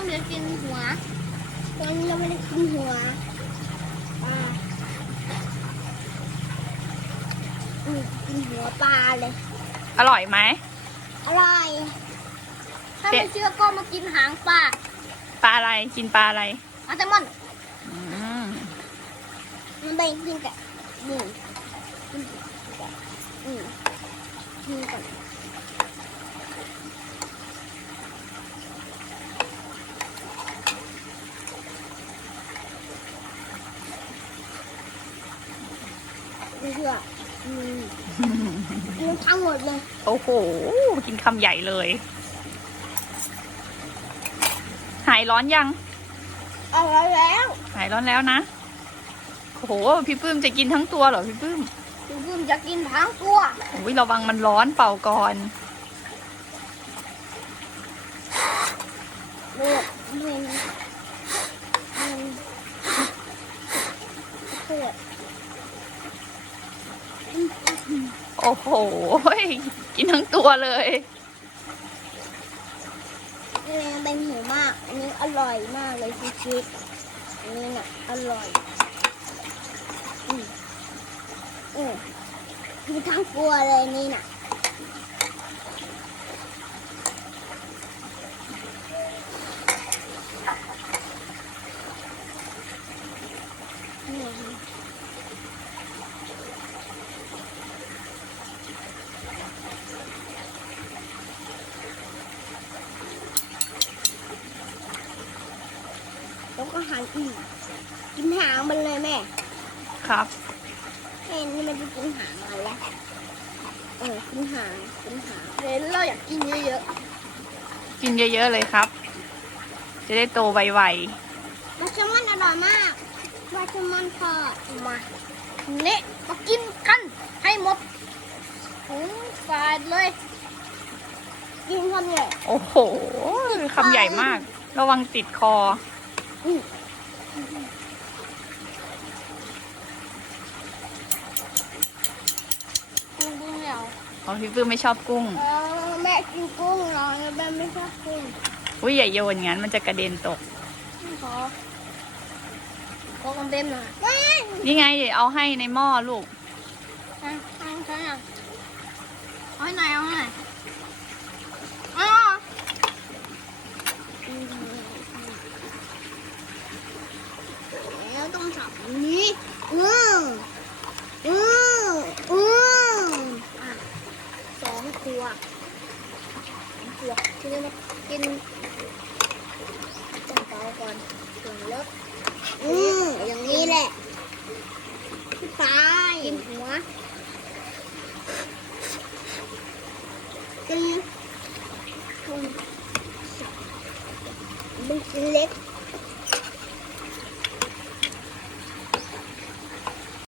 พิ่มจะกินหัวตอนนี้เราไม่ได้กินหัวปลาอืมกินหัวปลาเลย อร่อยไหม อร่อย ถ้าไม่เชื่อก็มากินหางปลาปลาอะไร กินปลาอะไรอัลมอนด์อืมมันไปกินกับนี่กินกับอืมกินกับ เชื่ออืมกินทั้งหมดเลย โอ้โห กินคำใหญ่เลย หายร้อนยังอร่อยแล้ว หายร้อนแล้วนะ โอ้โห พี่ปื้มจะกินทั้งตัวเหรอพี่ปื้มคุณพุ่มจะกินทั้งตัวโอ้ยระวังมันร้อนเป่าก่อนเลือดมันมันเลือด โอ้โห กินทั้งตัวเลยนี่มันเป็นหิวมาก อันนี้อร่อยมากเลยพี่ชิคอันนี้น่ะอร่อย อืมอืมมีทั้งตัวเลยนี่น่ะอืม แล้วก็หันอีก กินหางมันเลยแม่ครับแม่นี่มันจะกินหางมันแล้วเออกินหางกินหางเห็นเราอยากกินเยอะกินเยอะๆเลยครับ จะได้โตไวมาชมันอร่อยมากมาชมันทอดๆมาเนี่มากินกันให้หมดถุงฝาดเลย กินคำใหญ่ๆ โอ้โหคำใหญ่มาก ระวังติดคออืม กุ้งกุ้งเหนียวของพี่ปื้มไม่ชอบกุ้ง เออแม่กินกุ้งเหรอแม่ไม่ชอบกุ้งอุ้ยอย่าโยนงั้นมันจะกระเด็นตก ขอขอกันเต็มหน่อยแม่นี่ไงเดี๋ยวเอาให้ในหม้อลูกอะเอาใช่อะเอาให้หน่อยเอาให้หน่อยอ๋อ แล้วต้องจับอันนี้อืมอืมอืมอะสองขวด สองขวดทีนี้มากินต้องเปาก่อนส่วนเลิกอืมอย่างนี้แหละพี่ฟ้ากินหัวกินอืมเป็นชิ้นเล็ก